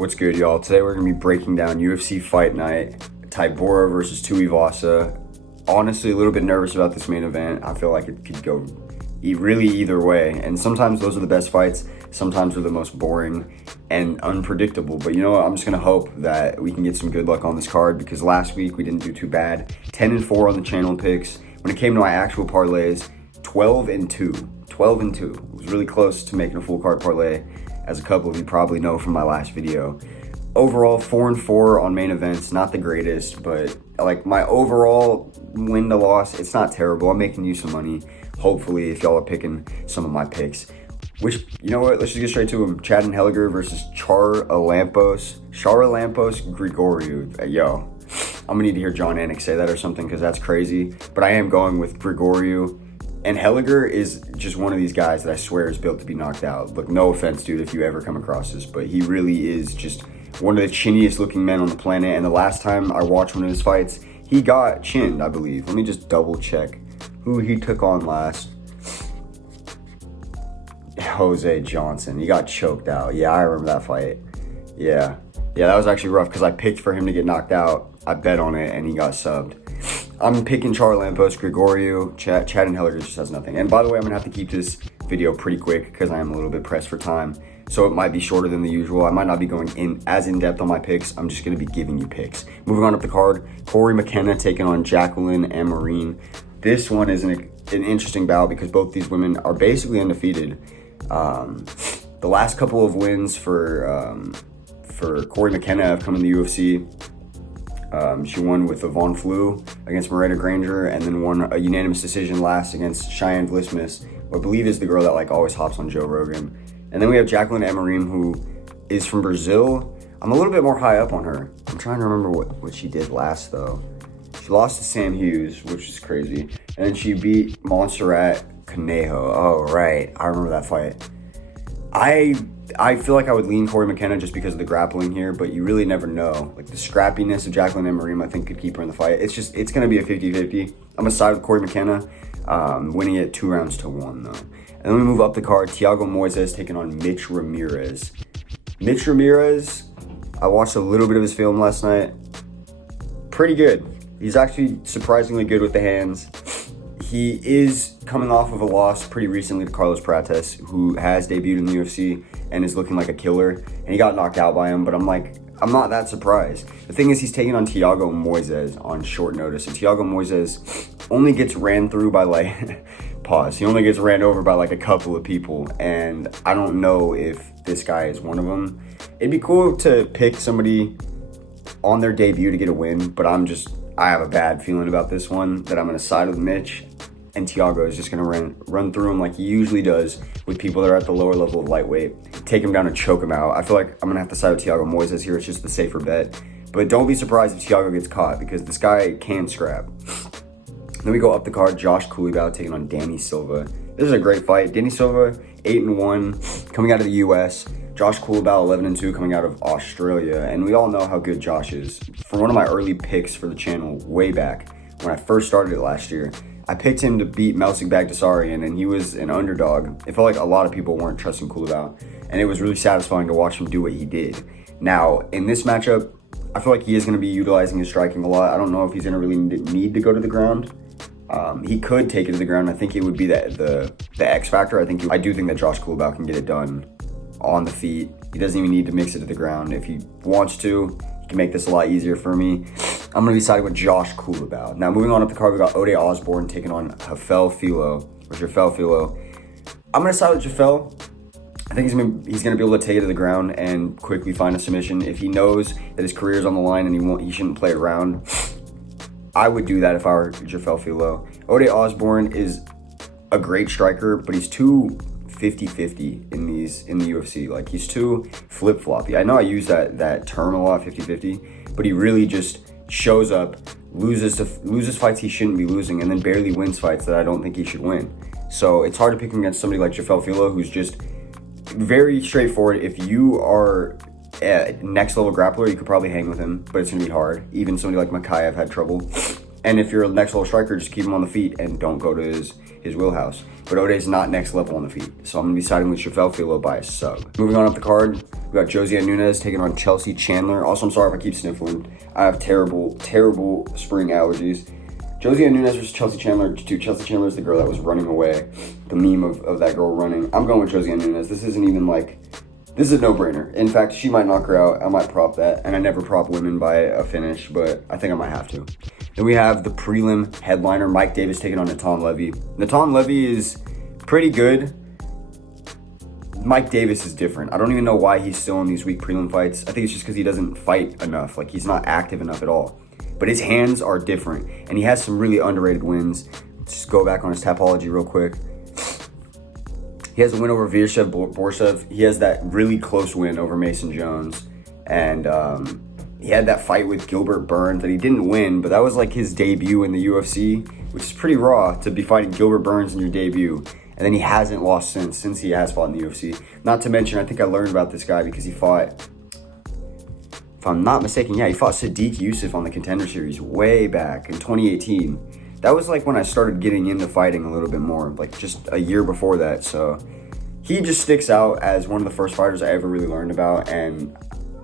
What's good, y'all? Today we're going to be breaking down UFC Fight Night, Tybura versus Tuivasa. Honestly, a little bit nervous about this main event. I feel like it could go really either way. And sometimes those are the best fights. Sometimes they're the most boring and unpredictable. But you know what? I'm just going to hope that we can get some good luck on this card because last week we didn't do too bad. 10-4 on the channel picks. When it came to my actual parlays, 12-2. 12-2. It was really close to making a full card parlay, as a couple of you probably know from my last video. Overall, 4-4 on main events, not the greatest, but like my overall win to loss, it's not terrible. I'm making you some money, hopefully, if y'all are picking some of my picks. Which, you know what, let's just get straight to them. Anheliger versus Charalampos. Grigoriou. Yo, I'm gonna need to hear John Anik say that or something because that's crazy. But I am going with Grigoriou. Anheliger is just one of these guys that I swear is built to be knocked out. Look, no offense, dude, if you ever come across this, but he really is just one of the chinniest looking men on the planet. And the last time I watched one of his fights, he got chinned, I believe. Let me just double check who he took on last. Jose Johnson. He got choked out. Yeah, I remember that fight. Yeah, that was actually rough because I picked for him to get knocked out. I bet on it and he got subbed. I'm picking Charalampos, Grigoriou. Anheliger just has nothing. And by the way, I'm going to have to keep this video pretty quick because I am a little bit pressed for time. So it might be shorter than the usual. I might not be going in depth on my picks. I'm just going to be giving you picks. Moving on up the card, Cory, McKenna taking on Jaqueline and Amorim. This one is an interesting battle because both these women are basically undefeated. The last couple of wins for Cory McKenna have come in the UFC. She won with a Von Flue against Miranda Granger and then won a unanimous decision last against Cheyenne Vlismas, who I believe is the girl that like always hops on Joe Rogan. And then we have Jaqueline Amorim, who is from Brazil. I'm a little bit more high up on her. I'm trying to remember what she did last though. She lost to Sam Hughes, which is crazy. And then she beat Moises Conejo. Oh, right. I remember that fight. I feel like I would lean Cory McKenna just because of the grappling here, but you really never know. Like the scrappiness of Jaqueline Amorim, I think could keep her in the fight. It's going to be a 50-50. I'm going to side with Cory McKenna, winning it 2-1 though. And then we move up the card, Thiago Moises taking on Mitch Ramirez. Mitch Ramirez, I watched a little bit of his film last night. Pretty good. He's actually surprisingly good with the hands. He is coming off of a loss pretty recently to Carlos Prates, who has debuted in the UFC and is looking like a killer. And he got knocked out by him, but I'm not that surprised. The thing is, he's taking on Thiago Moises on short notice. And Thiago Moises only gets ran through by like, pause. He only gets ran over by like a couple of people. And I don't know if this guy is one of them. It'd be cool to pick somebody on their debut to get a win, but I have a bad feeling about this one that I'm going to side with Mitch. And Thiago is just going to run through him like he usually does with people that are at the lower level of lightweight. Take him down and choke him out. I feel like I'm going to have to side with Thiago Moises here. It's just the safer bet. But don't be surprised if Thiago gets caught because this guy can scrap. Then we go up the card. Josh Culibao taking on Danny Silva. This is a great fight. Danny Silva, 8-1, coming out of the US. Josh Culibao, 11-2, coming out of Australia. And we all know how good Josh is. For one of my early picks for the channel way back when I first started it last year, I picked him to beat Melsik Bagdasaryan, and he was an underdog. It felt like a lot of people weren't trusting Culibao, and it was really satisfying to watch him do what he did. Now, in this matchup, I feel like he is going to be utilizing his striking a lot. I don't know if he's going to really need to go to the ground. He could take it to the ground. I think it would be the X factor. I do think that Josh Culibao can get it done on the feet. He doesn't even need to mix it to the ground. If he wants to, he can make this a lot easier for me. I'm going to be siding with Josh Culibao. Now, moving on up the card, we got Osbourne taking on Filho. I'm going to side with Jafel. I think he's going to be able to take it to the ground and quickly find a submission. If he knows that his career is on the line and he shouldn't play around, I would do that if I were Filho. Osbourne is a great striker, but he's too 50-50 in the UFC. Like, he's too flip-floppy. I know I use that term a lot, 50-50, but he really just shows up, loses fights he shouldn't be losing, and then barely wins fights that I don't think he should win. So it's hard to pick him against somebody like Jafel Filho, who's just very straightforward. If you are a next level grappler, you could probably hang with him, but it's gonna be hard. Even somebody like Makayev had trouble. And if you're a next level striker, just keep him on the feet and don't go to his wheelhouse. But Ode's not next level on the feet. So I'm going to be siding with Jafel Filho by a sub. Moving on up the card, we got Josiane Nunes taking on Chelsea Chandler. Also, I'm sorry if I keep sniffling. I have terrible, terrible spring allergies. Josiane Nunes versus Chelsea Chandler. Dude, Chelsea Chandler is the girl that was running away. The meme of that girl running. I'm going with Josiane Nunes. This isn't even like... This is a no-brainer. In fact, she might knock her out. I might prop that. And I never prop women by a finish, but I think I might have to. Then we have the prelim headliner, Mike Davis taking on Natan Levy. Natan Levy is pretty good. Mike Davis is different. I don't even know why he's still in these weak prelim fights. I think it's just because he doesn't fight enough. Like, he's not active enough at all. But his hands are different. And he has some really underrated wins. Let's just go back on his Tapology real quick. He has a win over Borsev. He has that really close win over Mason Jones. And he had that fight with Gilbert Burns that he didn't win, but that was like his debut in the UFC, which is pretty raw to be fighting Gilbert Burns in your debut. And then he hasn't lost since he has fought in the UFC. Not to mention, I think I learned about this guy because he fought, if I'm not mistaken, he fought Sadiq Yusuf on the Contender Series way back in 2018. That was like when I started getting into fighting a little bit more, like just a year before that. So he just sticks out as one of the first fighters I ever really learned about. And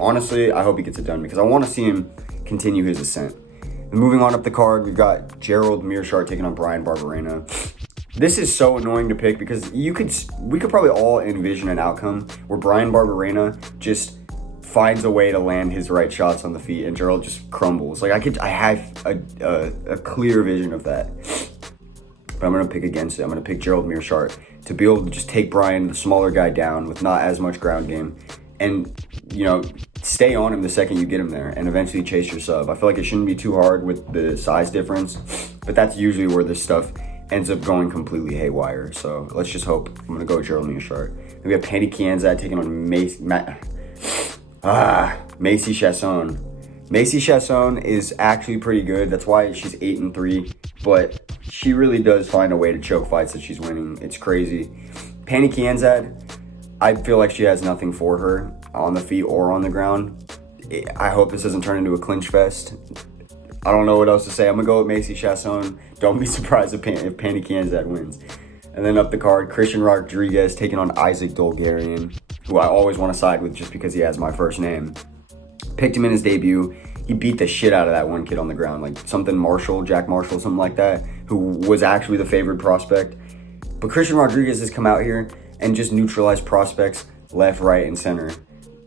honestly, I hope he gets it done because I want to see him continue his ascent. And moving on up the card, we've got Gerald Meerschaert taking on Bryan Barberena. This is so annoying to pick because we could probably all envision an outcome where Bryan Barberena just finds a way to land his right shots on the feet and Gerald just crumbles. Like I have a clear vision of that. But I'm going to pick against it. I'm going to pick Gerald Meerschaert to be able to just take Bryan, the smaller guy, down with not as much ground game and, you know, stay on him the second you get him there and eventually chase your sub. I feel like it shouldn't be too hard with the size difference, but that's usually where this stuff ends up going completely haywire. So let's just hope. I'm going to go with Gerald Meerschaert. Then we have Pannie Kianzad taking on Macy Chasson. Macy Chasson is actually pretty good. That's why she's 8-3, but she really does find a way to choke fights that she's winning. It's crazy. Pannie Kianzad, I feel like she has nothing for her on the feet or on the ground. I hope this doesn't turn into a clinch fest. I don't know what else to say. I'm going to go with Macy Chasson. Don't be surprised if Pannie Kianzad wins. And then up the card, Christian Rodriguez taking on Isaac Dolgarian, who I always want to side with just because he has my first name. Picked him in his debut. He beat the shit out of that one kid on the ground, like something Marshall, Jack Marshall, something like that, who was actually the favored prospect. But Christian Rodriguez has come out here and just neutralized prospects left, right, and center.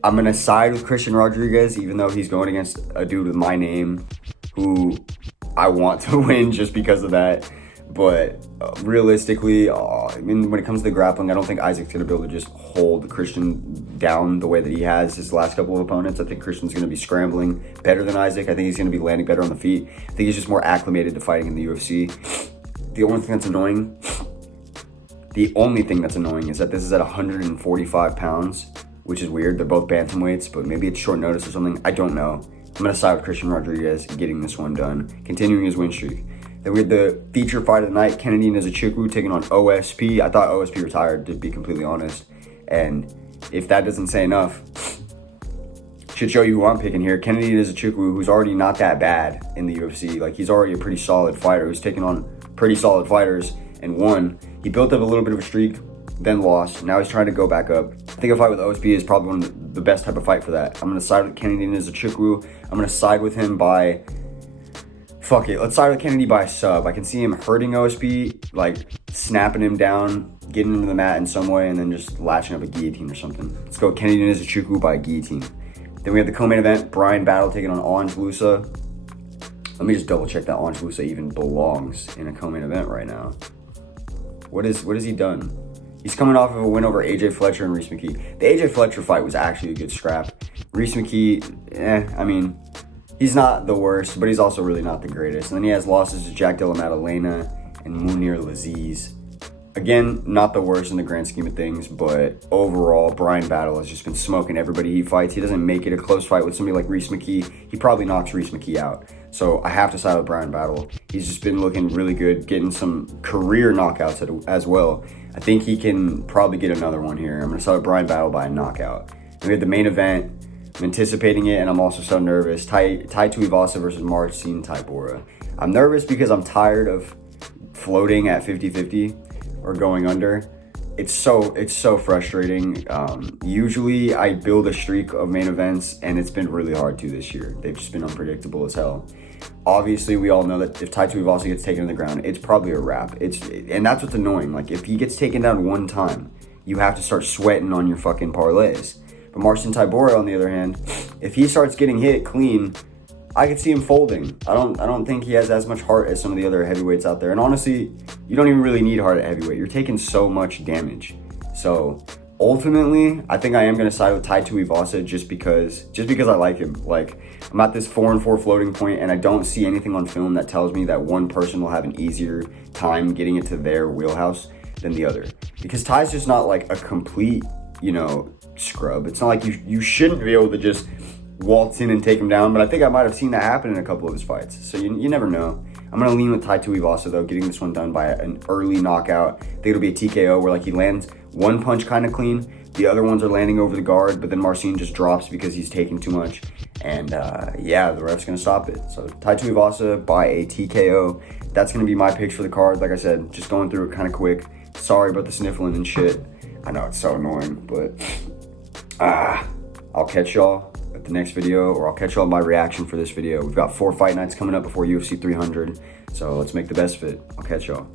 I'm going to side with Christian Rodriguez, even though he's going against a dude with my name who I want to win just because of that. But realistically, when it comes to the grappling, I don't think Isaac's going to be able to just hold Christian down the way that he has his last couple of opponents. I think Christian's going to be scrambling better than Isaac. I think he's going to be landing better on the feet. I think he's just more acclimated to fighting in the UFC. The only thing that's annoying is that this is at 145 pounds, which is weird. They're both bantamweights, but maybe it's short notice or something. I don't know. I'm going to side with Christian Rodriguez getting this one done, continuing his win streak. Then we had the feature fight of the night, Kennedy Nzechukwu taking on OSP. I thought OSP retired, to be completely honest. And if that doesn't say enough, should show you who I'm picking here. Kennedy Nzechukwu, who's already not that bad in the UFC. Like, he's already a pretty solid fighter who's taken on pretty solid fighters and won. He built up a little bit of a streak, then lost. Now he's trying to go back up. I think a fight with OSP is probably one of the best type of fight for that. I'm going to side with Kennedy Nzechukwu. I'm going to side with him by... Fuck it, let's side with Kennedy by a sub. I can see him hurting OSP, like snapping him down, getting him to the mat in some way, and then just latching up a guillotine or something. Let's go Kennedy Nzechukwu by a guillotine. Then we have the co-main event, Bryan Battle taking on Ange Lusa. Let me just double check that Ange Lusa even belongs in a co-main event right now. What has he done? He's coming off of a win over AJ Fletcher and Reese McKee. The AJ Fletcher fight was actually a good scrap. Reese McKee, I mean... He's not the worst, but he's also really not the greatest. And then he has losses to Jack Della Maddalena and Munir Laziz. Again, not the worst in the grand scheme of things, but overall, Bryan Battle has just been smoking everybody he fights. He doesn't make it a close fight with somebody like Reese McKee. He probably knocks Reese McKee out. So I have to side with Bryan Battle. He's just been looking really good, getting some career knockouts as well. I think he can probably get another one here. I'm going to side with Bryan Battle by a knockout. And we had the main event. I'm anticipating it, and I'm also so nervous. Tai Tuivasa versus Marcin Tybura. I'm nervous because I'm tired of floating at 50-50 or going under. It's so frustrating. Usually I build a streak of main events, and it's been really hard to this year. They've just been unpredictable as hell. Obviously, we all know that if Tai Tuivasa gets taken to the ground, it's probably a wrap. And that's what's annoying. Like, if he gets taken down one time, you have to start sweating on your fucking parlays. But Marcin Tybura, on the other hand, if he starts getting hit clean, I could see him folding. I don't think he has as much heart as some of the other heavyweights out there. And honestly, you don't even really need heart at heavyweight. You're taking so much damage. So ultimately, I think I am gonna side with Tai Tuivasa just because I like him. Like, I'm at this 4-4 floating point, and I don't see anything on film that tells me that one person will have an easier time getting into their wheelhouse than the other. Because Ty's just not like a complete, scrub. It's not like you shouldn't be able to just waltz in and take him down, but I think I might have seen that happen in a couple of his fights. So you never know. I'm going to lean with Tai Tuivasa, though, getting this one done by an early knockout. I think it'll be a TKO where, like, he lands one punch kind of clean. The other ones are landing over the guard, but then Marcin just drops because he's taking too much. And, the ref's going to stop it. So Tai Tuivasa by a TKO. That's going to be my picks for the card. Like I said, just going through it kind of quick. Sorry about the sniffling and shit. I know it's so annoying, but I'll catch y'all at the next video, or I'll catch y'all my reaction for this video. We've got 4 fight nights coming up before UFC 300, so let's make the best of it. I'll catch y'all.